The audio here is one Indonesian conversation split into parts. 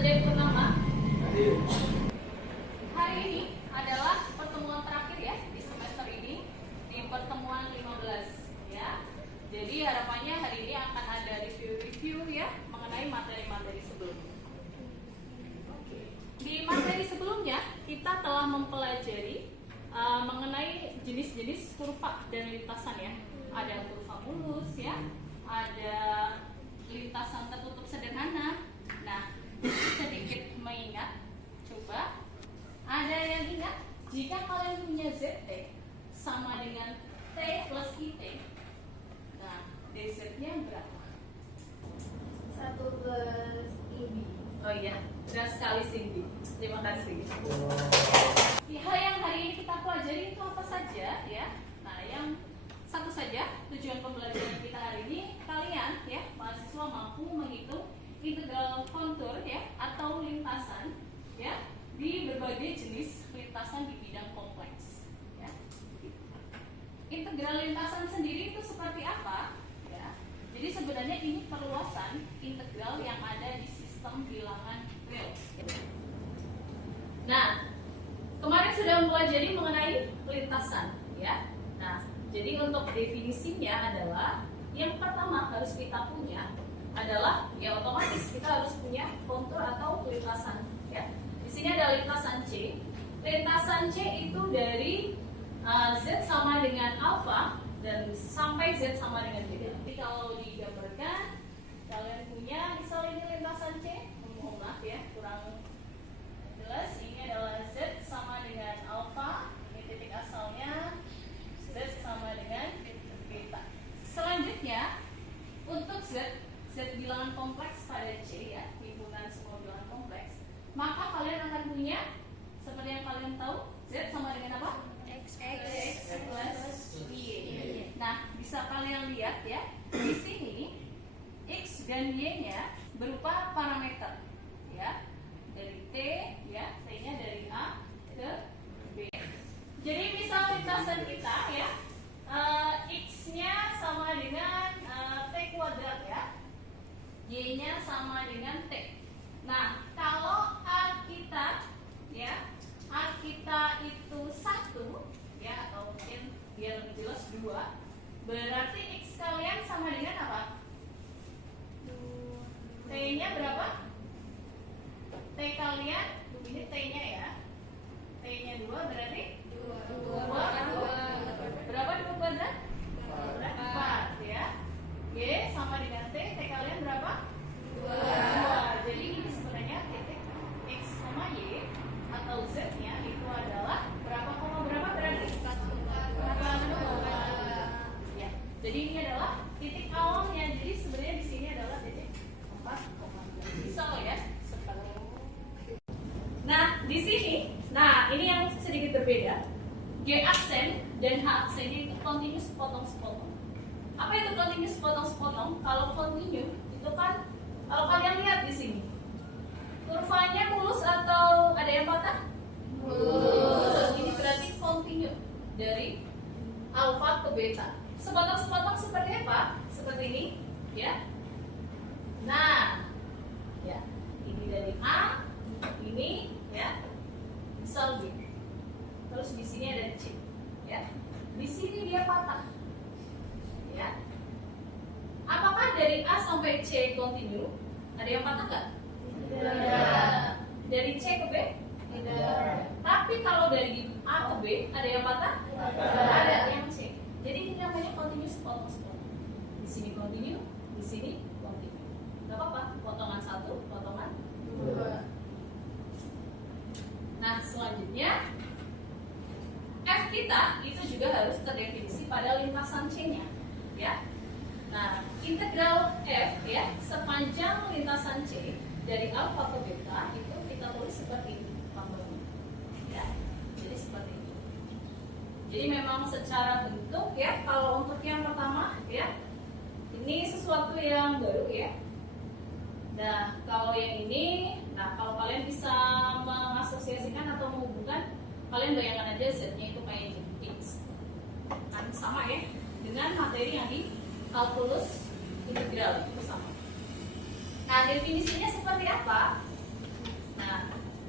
Andre Purnama. Hadir. Hari ini adalah pertemuan terakhir ya di semester ini, di pertemuan 15 ya. Jadi harapannya hari ini akan ada review-review ya mengenai materi-materi sebelumnya. Di materi sebelumnya kita telah mempelajari mengenai jenis-jenis kurva dan lintasan ya. Ada kurva mulus ya, ada lintasan tertutup sederhana. Nah, sedikit mengingat, coba ada yang ingat jika kalian punya ZT sama dengan T plus IT. Nah, DZ-nya berapa? 1 plus IB. Oh iya, benar sekali Cindy. Terima kasih. Hal yang hari ini kita pelajari itu apa saja ya? Nah, yang satu saja tujuan pembelajaran kita hari ini, kalian ya mahasiswa mampu menghitung integral kontur ya atau lintasan ya di berbagai jenis lintasan di bidang kompleks. Ya. Integral lintasan sendiri itu seperti apa? Ya. Jadi sebenarnya ini perluasan integral yang ada di sistem bilangan real. Nah, kemarin sudah mempelajari mengenai lintasan, ya. Nah, jadi untuk definisinya adalah yang pertama harus kita punya adalah ya otomatis kita harus punya kontur atau lintasan, ya. Di sini ada lintasan C. Lintasan C itu dari Z sama dengan alfa dan sampai Z sama dengan beta. Jadi kalau digambarkan kalian punya misal ini lintasan C, mohon maaf ya kurang jelas. Ini adalah Z sama dengan alfa, ini titik asalnya, Z sama dengan beta. Selanjutnya untuk Z bilangan kompleks pada C ya, himpunan semua bilangan kompleks, maka kalian akan punya seperti yang kalian tahu Z sama dengan apa? X plus Y. Nah, bisa kalian lihat ya, di sini X dan Y-nya berupa parameter ya. Dari T ya, T-nya dari A ke B. Jadi misal lintasan kita ya, X-nya sama dengan T kuadrat ya, Y-nya sama dengan T. Nah, kalau A kita ya, A kita itu 1 ya, atau mungkin biar lebih jelas 2, berarti X kalian sama dengan apa? T-nya berapa? T kalian, ini T-nya ya, T-nya 2 berarti 2. Berapa 2 kuadrat? 4 ya. Y sama dengan T, T kalian berapa? 2. Jadi ini sebenarnya titik X sama Y atau Z-nya itu adalah berapa koma berapa berarti? 4,2. Ya. Jadi ini adalah titik awalnya. Jadi sebenarnya di sini adalah titik 4,2. Bisa loh ya? Nah, di sini, nah ini yang sedikit berbeda. G aksen dan H aksennya itu continuous sepotong-sepotong. Apa itu continuous sepotong-sepotong? Kalau continue itu kan, kalau kalian lihat di sini, kurvanya mulus atau ada yang patah? Mulus. Ini berarti continue dari alfa ke beta. Sepotong-sepotong seperti apa? Seperti ini, ya. Nah, ya, ini dari A, ini, ya, misal B. Terus di sini ada C, ya. Di sini dia patah, ya. Apakah dari A sampai C continue? Ada yang patah nggak? Tidak. Dari C ke B? Tidak. Tapi kalau dari A ke B ada yang patah? Tidak. Ada yang C. Jadi ini namanya continuous potong-potong. Di sini continue, di sini continue. Gak apa-apa, potongan 1, potongan 2. Nah, selanjutnya F kita itu juga harus terdefinisi pada lintasan C-nya, ya. Nah, integral F ya sepanjang lintasan C dari alfa ke beta itu kita tulis seperti ini, ya. Jadi seperti ini. Jadi memang secara bentuk ya, kalau untuk yang pertama ya, ini sesuatu yang baru ya. Nah, kalau yang ini, nah kalau kalian bisa mengasosiasikan atau menghubungkan, kalian bayangkan aja Z-nya itu kayak X. Kan sama ya dengan materi yang di kalkulus integral itu sama. Nah, definisinya seperti apa?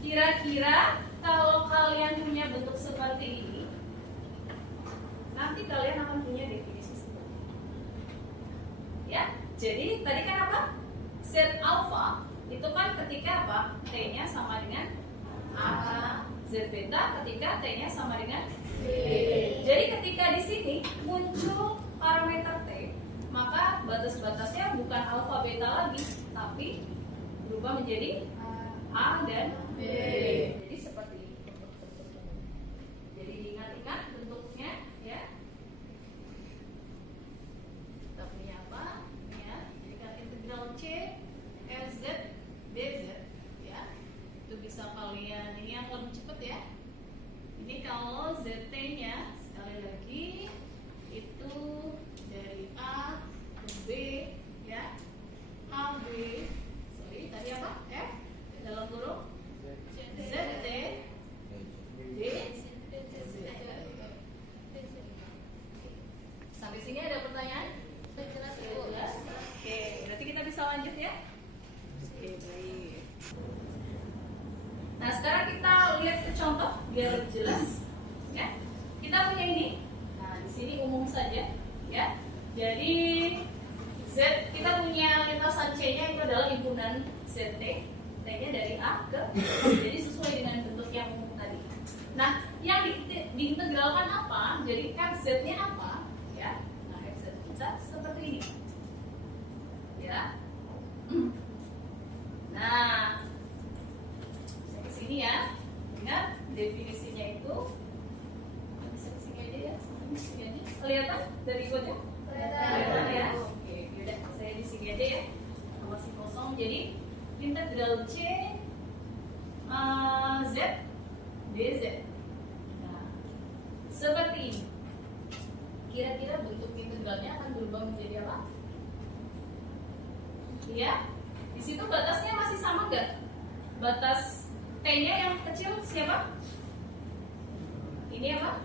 Kira-kira kalau kalian punya bentuk seperti ini, nanti kalian akan punya definisi seperti ini. Ya, jadi tadi kan apa? Z alpha itu kan ketika apa? T-nya sama dengan A. Z beta ketika T-nya sama dengan B. Jadi ketika di sini muncul parameter T, maka batas-batasnya bukan alpha beta lagi, tapi berubah menjadi A dan B. Jadi seperti ini. Jadi diingat-ingat bentuknya ya. Kita punya apa? Ya, jadi kan integral C RZ DZ ya. Itu bisa kalian ini yang lebih cepat ya. Ini kalau ZT-nya sekali lagi itu dari A ke B ya. AB sorry tadi apa? F dalam kurung ZT D Z. Sampai sini ada pertanyaan? Jelas? Oke, berarti kita bisa lanjut ya. Oke, baik. Nah, sekarang kita lihat ke contoh biar lebih jelas. Ya. Kita punya ini. Nah, di sini umum saja, ya. Jadi Z kita punya lintasan C-nya itu adalah himpunan ZT. T-nya dari A ke B. Jadi sesuai dengan bentuk yang umum tadi. Nah, yang diintegralkan apa? Jadi kan Z-nya apa? Ya. Nah, FZ kita seperti ini. Ya. Nah, saya kesini ya. Ingat definisinya itu. Bisa kesini aja ya. Kesini aja. Kelihatan dari wajah? Kelihatan ya. Oke, yaudah saya di sini aja ya. Masih kosong. Jadi integral C Z dz. Nah, seperti ini. Kira-kira bentuk integralnya akan berubah menjadi apa? Ya, di situ batasnya masih sama nggak? Batas T-nya yang kecil siapa? Ini apa?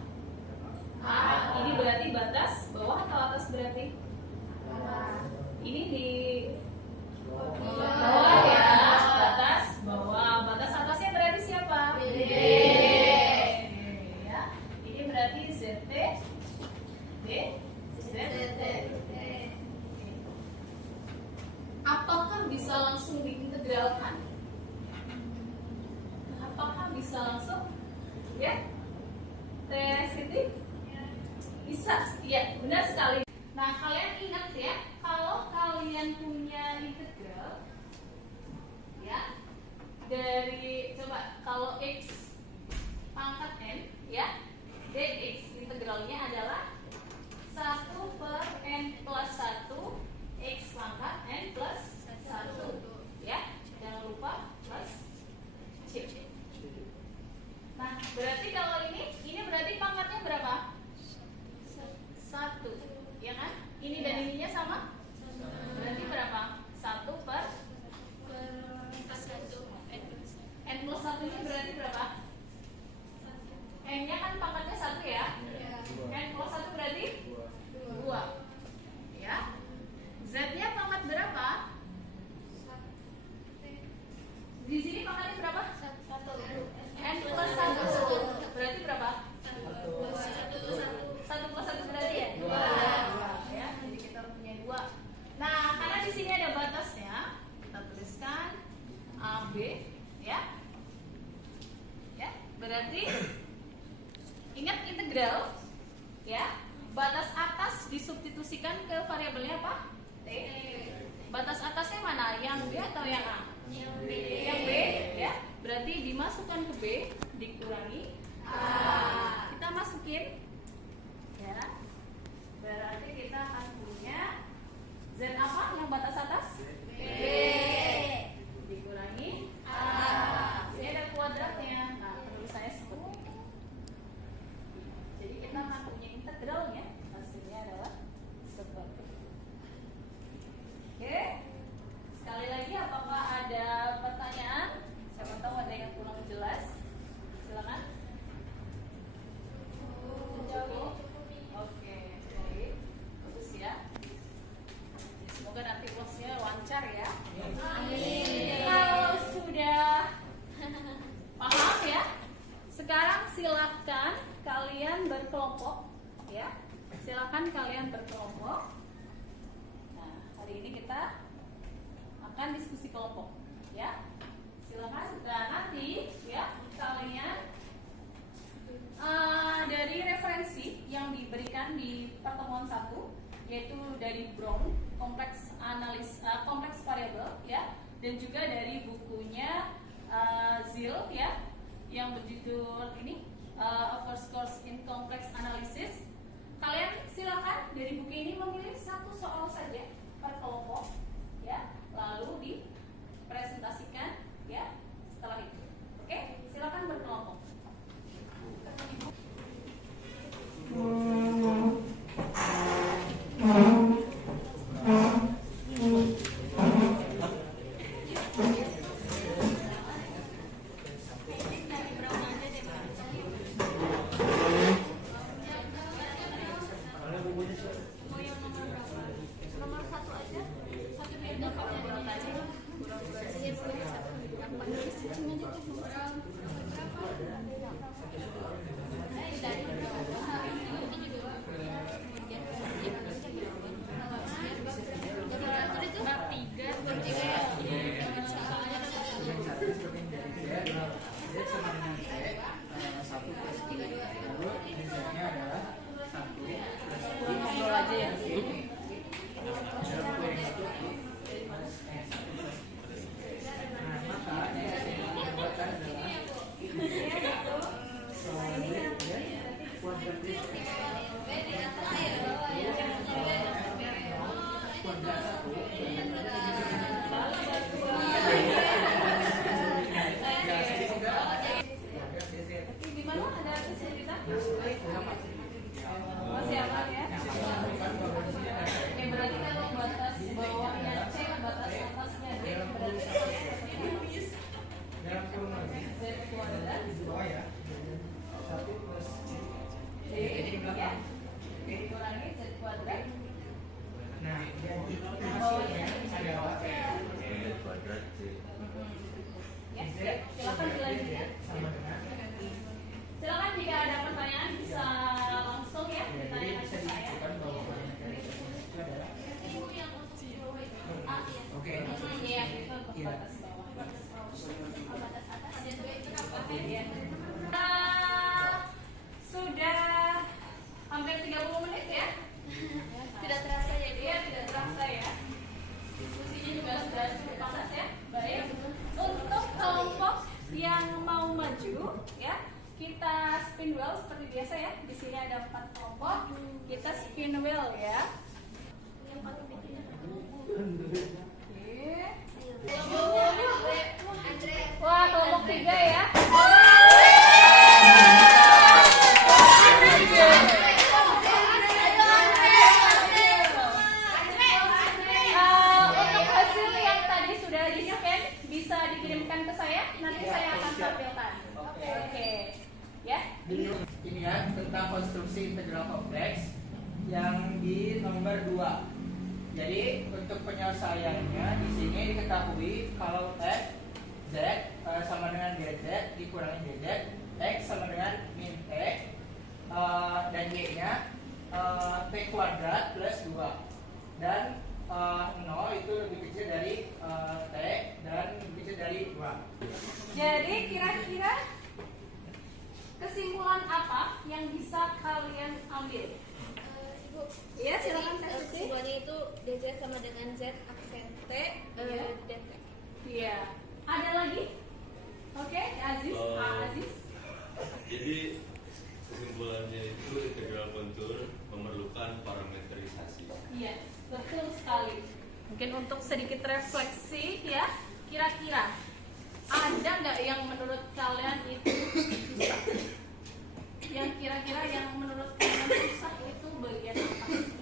A. Ini berarti batas bawah atau atas berarti? Ini di bawah ya, batas bawah. Batas atasnya berarti siapa? B. Ya, ini berarti ZT D ZT. Apakah bisa langsung diintegralkan? Apakah bisa langsung? Ya? T bisa? Iya, benar sekali. Nah, kalian ingat ya, kalau kalian punya integral ya, dari coba kalau X pangkat N ya, dx integralnya adalah 1 per N plus 1 X pangkat N plus 1 ya, jangan lupa plus C. Nah, berarti kalau ini berarti pangkatnya berapa? 1 ya kan? Ini dan ininya sama? Berarti berapa? 1 per N plus 1 ini berarti berapa? N nya kan pangkatnya 1 ya? N plus 1 berarti 2 ya? Z nya pangkat berapa? Di sini pangkatnya berapa? 1 N plus 1 berarti berapa? 1 plus 1 berarti ya? 2 ya, jadi kita punya 2. Nah, karena di sini ada batasnya, kita tuliskan AB ya. Ya, berarti ingat integral ya. Batas atas disubstitusikan ke variabelnya apa? T. Batas atasnya mana? Yang B atau yang A? Yang B ya. Berarti dimasukkan ke B dikurangi A. Kita masukin ya. Berarti kita akan punya Z apa yang batas atas? B dikurangi A. Ini ada kuadratnya. Nah, perlu saya sebut. Jadi kita akan punya integralnya. Hasilnya adalah seperti ini. Oke. Sekali lagi, apakah ada pertanyaan? Siapa tahu ada yang kurang jelas. si kelompok. Ya, silakan. Dan nanti ya kalian dari referensi yang diberikan di pertemuan 1, yaitu dari Brown kompleks variabel ya, dan juga dari bukunya Zill ya yang berjudul ini A First Course in Complex Analysis. Kalian silakan dari buku ini memilih satu soal saja per kelompok ya, lalu dipresentasikan ya setelah itu. Oke, silakan berkelompok. Masih aman ya? Oke, berarti kalau batas bawahnya C, batas atasnya D, berarti Z kuadrat D ya, dikurangi Z kuadrat. Nah, bawahnya adalah kuadrat C. ya, silakan dilanjutkan. sama dengan Silakan jika ada pertanyaan bisa langsung ya ditanyakan ke saya. Oke. Iya, itu untuk batas bawah. Batas atas. Sudah hampir 30 menit ya. Tidak terasa ya Iya, tidak terasa ya. Diskusinya juga sudah cukup panas ya. Baik. Untuk kelompok yang mau maju ya, kita spin wheel seperti biasa ya. Di sini ada 4 kelompok. Kita spin wheel ya. Oke. Wah, kelompok 3 ya. Untuk hasil yang tadi sudah di-scan bisa dikirimkan ke saya, nanti saya akan tampilkan. Oke. Ya. Ini ya tentang konstruksi integral kompleks yang di nomor 2. Jadi untuk penyelesaiannya di sini diketahui kalau F Z sama dengan DZ dikurangi DZ, X sama dengan min X, dan Y-nya T kuadrat plus 2, dan 0 itu lebih kecil dari T dan lebih kecil dari 2. Jadi kira-kira kesimpulan apa yang bisa kalian ambil? Ibu, Iya, silakan jadi, Teh Suci. kesimpulannya itu DZ sama dengan Z aksen T Iya. dan T. Iya. Ada lagi? Oke, Aziz. Aziz. Jadi kesimpulannya itu integral kontur memerlukan parameterisasi. Iya, betul sekali. Mungkin untuk sedikit refleksi ya, kira-kira ada nggak yang menurut kalian itu susah? Yang kira-kira yang menurut kalian susah itu bagian apa?